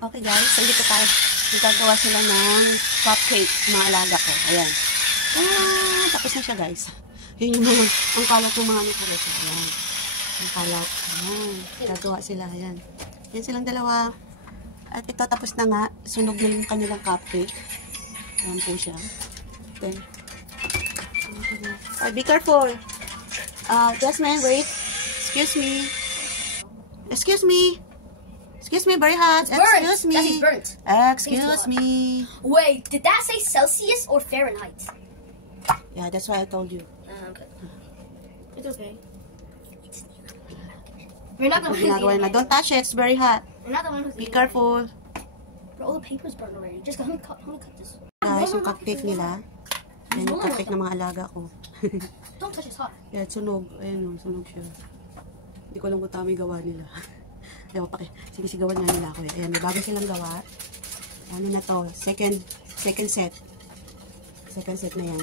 Okay guys, so dito tayo. Gagawa sila ng cupcake, mga alaga ko. Ayan. Tapos na siya guys. Yun yung mga, ang kalat ng mga nito guys. Ayan. Ang kalat. Ayan. Gagawa sila. Ayan. Yan silang dalawa. At ito tapos na nga. Sunog na yung kanilang cupcake. Ayan po siya. Then, be careful. Jasmine, wait. Excuse me. Excuse me. Excuse me, very hot. Excuse me. That's burnt. Excuse me. Wait, did that say Celsius or Fahrenheit? Yeah, that's why I told you. Okay. It's okay. We're not the one who's Don't touch it. It's very hot. We're not the one who's Be careful. Bro, all the paper's burnt already. Just let me cut this. Guys, yung cupcake nila. Yan yung cupcake ng mga alaga ko. Don't touch it, it's hot. Yeah, sunog. Ayun, sunog siya. Hindi ko alam kung tama yung gawa nila. Hindi ko sinisigawan nga nila ako eh. Ayan, may bago silang gawa. Ano na to? Second set. Second set na yan.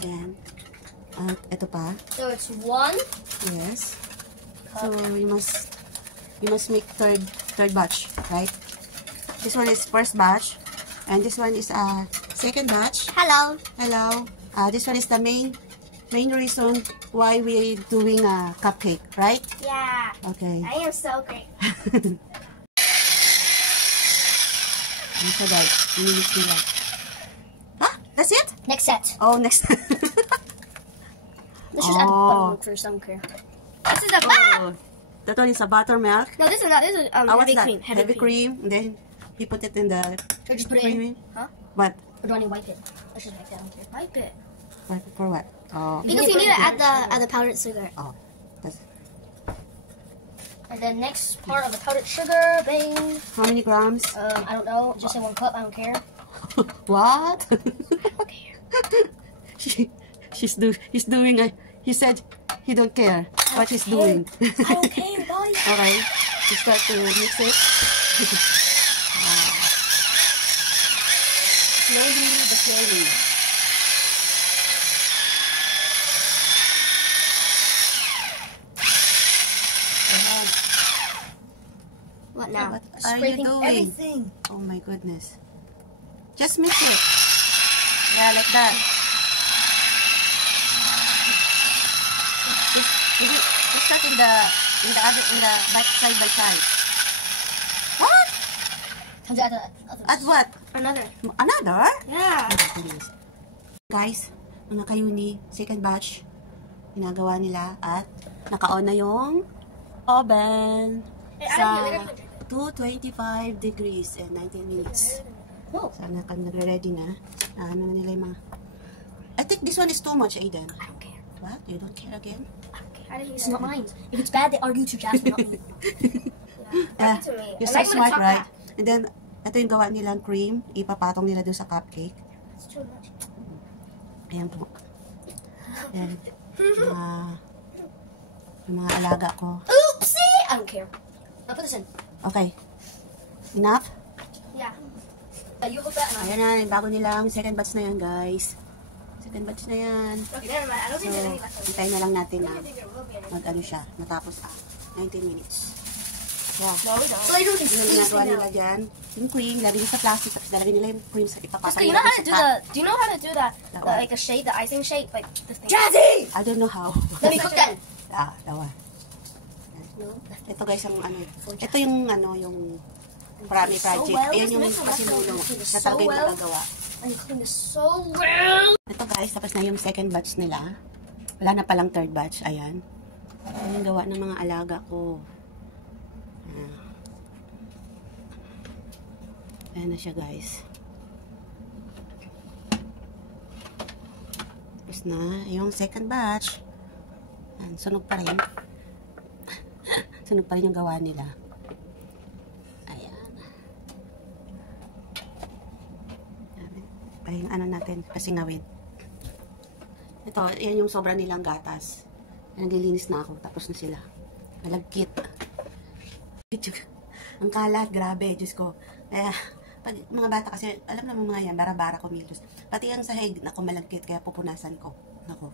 Ayan. At ito pa. So it's one. Yes. So you must make third batch, right? This one is first batch, and this one is second batch. Hello. Hello. This one is the main reason why we're doing a cupcake, right? Yeah. Okay. I am so great. Ano siya guys? Inulit nila. Huh? That's it? Next set. Oh, next. Let's just add buttermilk for some care. This is a That one is a buttermilk. No, this is not. This is What's heavy that? cream. Heavy cream. And then you put it in the Or just put it in. Huh? What? Or do I need to wipe it? Let's just wipe it. I don't care. Wipe it. For what? Oh. Because you need to add the powdered sugar. Oh. That's... And then next part of the powdered sugar, bang. How many grams? I don't know. Just say 1 cup. I don't care. What? I don't care. He's doing a. He said he don't care what he's doing. I don't care, boy. Okay. You start to mix it. Slowly but slowly. What now? What are you Scraping doing? everything. Oh my goodness. Just mix it. Yeah, like that. Just start in the back side by side. What? Time to add the other. Add what? Another. Another? Yeah. Guys, mga kayuni, second batch, ginagawa nila at naka-on na yung oven sa 225 degrees and 19 minutes. Whoa. Sana nagre-ready na. Ano na nila yung mga... I think this one is too much, Aiden. I don't care. What? You don't care again? I don't care. It's not mine. If it's bad, they argue to Jasmine, not me. Yeah, to me. you're so smart, right? And then, ito yung gawa nilang cream. Ipapatong nila doon sa cupcake. It's too much. Ayan po. Ayan. Yung mga alaga ko. Oopsie! I don't care. Now put this in. Okay. Enough? Yeah. You hold that. Ayan na, yung bago nilang second batch na yan, guys. Second batch na yan. Okay, never mind. I don't So, think there's any left over. hintayin na lang natin na I don't think there will be any. mag-ano siya, matapos 19 minutes. Yeah. No, we don't. So they do this. Yung ginagawa nila dyan, yung cream, lalagay nila sa plastic, tapos lalagay nila yung cream sa ipapatay You know how to do do you know how to do that? Like the shape, the icing shape, like this thing. Jazzy! I don't know how. Let me cook that. Dawa. No. Ito guys, ang ano, ito yung ano, yung Prami project. Ayan yung pasimulo na talaga yung magagawa. I'm cooking this so well. Ito guys, tapos na yung second batch nila. Wala na palang third batch. Ayan. Ayan yung gawa ng mga alaga ko. Ayan na siya guys. Tapos na yung second batch. Ayan, sunog pa rin. Sunog pa rin yung gawa nila. Ayan. Ay, yung ano natin, kasingawin. Ito, yan yung sobra nilang gatas. Naglilinis na ako, tapos na sila. Malagkit. Ang kalat, grabe, Diyos ko. Kaya, pag mga bata kasi, alam naman mga yan, bara-bara kumilos. Pati ang sahig, naku, malagkit, kaya pupunasan ko. Naku.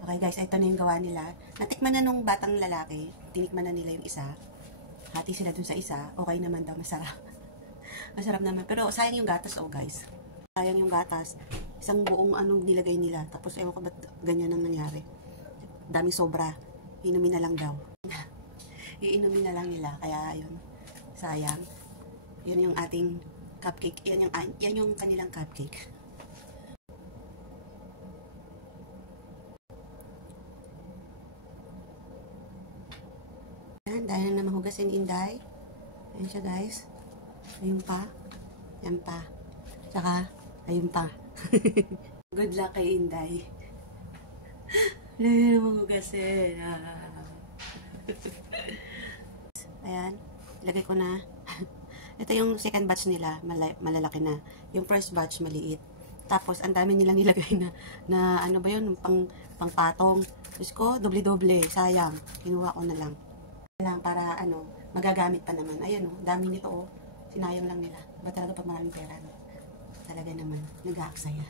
Okay guys, ito na yung gawa nila. Natikman na nung batang lalaki, tinikman na nila yung isa. Hati sila dun sa isa, okay naman daw, masarap. Masarap naman. Pero sayang yung gatas, oh guys. Sayang yung gatas. Isang buong anong nilagay nila. Tapos ewan ko ba't ganyan ang nangyari. Daming sobra. Inumin na lang daw. Iinumin na lang nila. Kaya yun. Sayang. Yun yung ating cupcake. Yan yung kanilang cupcake. Yan. Dahil na mahugasin Inday. Ayan siya guys. Ayun pa. Yan pa. Tsaka, ayun pa. Good luck kay Inday. Dahil na mahugasin. Ayan. Ilagay ko na. Ito yung second batch nila. Malalaki na. Yung first batch maliit. Tapos, ang dami nilang nilagay na ano ba yun? Pang patong. Diyos ko, doble-doble. Sayang. Kinuha ko na lang. Para ano, magagamit pa naman. Ayan o, dami nito o. Sinayang lang nila. Ba talaga pag maraming pera? No? Talaga naman, nag-aaksaya.